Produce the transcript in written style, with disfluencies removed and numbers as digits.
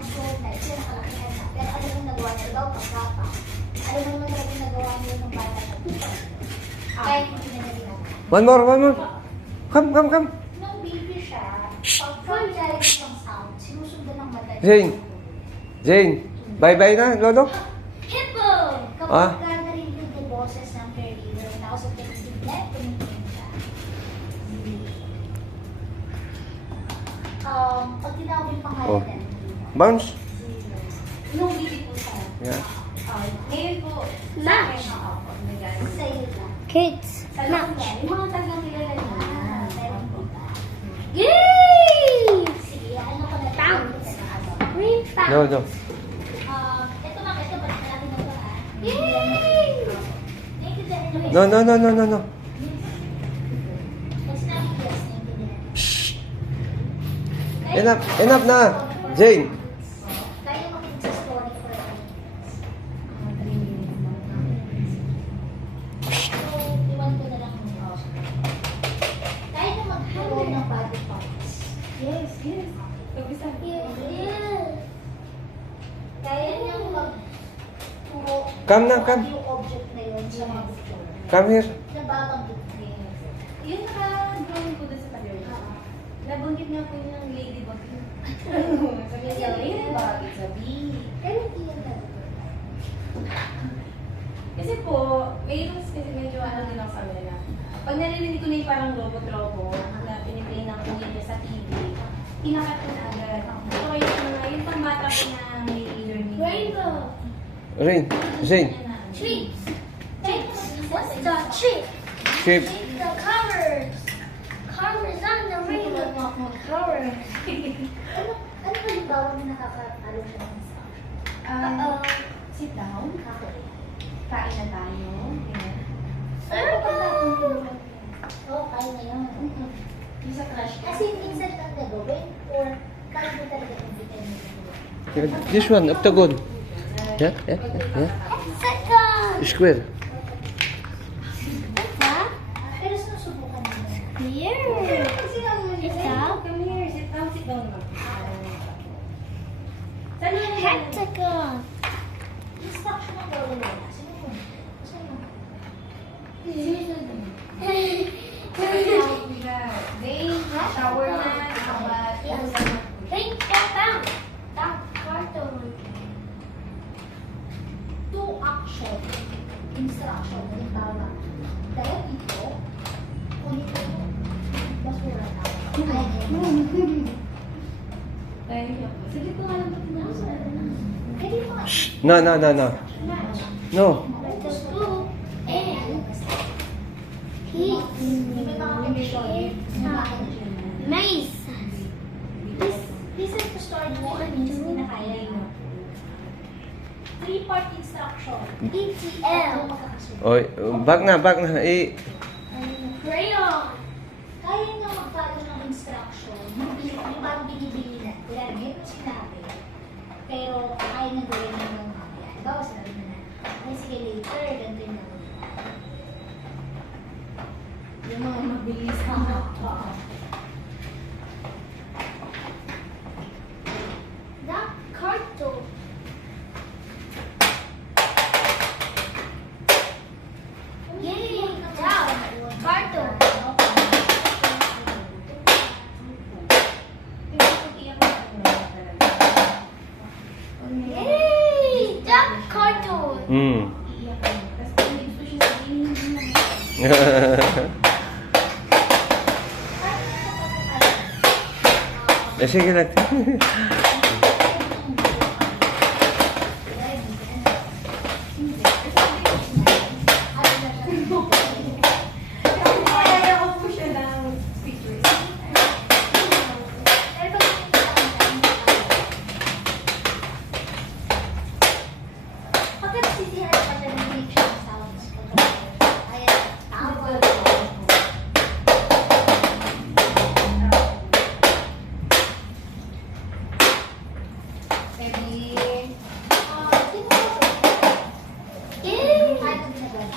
mag-goal na ito yung kalakihan na. Pero ano yung nagawa niya daw pagkapa? Ano naman talaga nagawa niya ng bata na ito? Kahit hindi na naging. One more, one more. Come. Nung baby siya, pagka narinig ng sound, sinusundan ng mata niya. Jane, bye-bye na, Lolo. Hippo! Ah? Kapag narinig yung boses ng caregiver, nakausap niya yung biglet, tumitingin siya. Pag tinawag yung pangalan Oh. niya, Bounce. Nung baby po siya. Yeah. Ngayon po, sa Ma. akin na ako. sa iyo lang. Kids. Sa loob niya, yung mga tagang kilala niya. Meron po ba? Yay! Sige, ano ka na Bounce. ano? Green bounce. No. Ito ba natin na to ha? Yay! Naiintindihan niyo ba? No. Pag sinabi ko yes, naiintindihan. Enough na. Jane. Kaya makinig sa story for a So, iwan ko na lang yung house. Kaya na mag-grow ng body parts. Yes. Pag-isa. Kaya niyang mag-turo Come na, kung come. ano yung object na yun sa mga gusto. Come here. Nababanggit niya. Yung naka-drawing ko doon sa tabi. Nabanggit nga po yung ladybug. Sabi niya, ladybug, it's a bee. Pero hindi yan talaga. Kasi po, mayroon kasi medyo ano din ako sa amin na pag narinig ko na yung parang robot-robot na piniplay ng kuya niya sa TV, inakat ko na agad. So, yung pambata ko na may learning. Rainbow. Jane. Trees. What's the tree? Shape. The colors. Colors on the rainbow. Colors. Ano halimbawa na nakakalo siya ng instruction? Sit down. Kain na tayo. Circle. Oo, kaya na yun. Yung sa crush ka. Kasi minsan kang gagawin or kaya mo talaga kung hindi tayo nagagawa. This one, octagon. Yeah. Circle. Square. Huh? Pero sinusubukan nila. Here. Sit down. Come here. Sit down. Sit down. Saan na yan? Hectagon. Instruction ang gawin nila. Sino mo? Sino? Shower na. Think about that cartoon. To action. Instruction. Halimbawa. Dahil dito, kung dito mo, basura na. Sige po nga lang pati na. Pwede mo nga. No. No. The blue and peas. May mga condition. Maze. This is the story mo. Means hindi na kaya yun. 3-part instruction. ETL. Oy, back na. Crayon. Kaya niya mag-follow ng instruction. Yung parang binibili na. Kaya meron sinabi. Pero kaya niya gawin na yung mamaya. Halimbawa, sinabi na na. Ay, sige later. Ganito yung gawin. Yung mga mabilis na. That cartoon. Yay! Down. Cartoon. Yay! That cartoon. Tapos kung may gusto siya sabihin, hindi na. Sige lang.